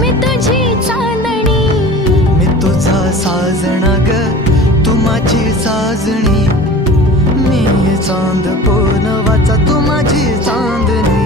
मी तुझी चांदणी, मी तुझा साजना ग, तू माझी साजणी. मी चांद पोनवाचा, तू माझी चांदणी.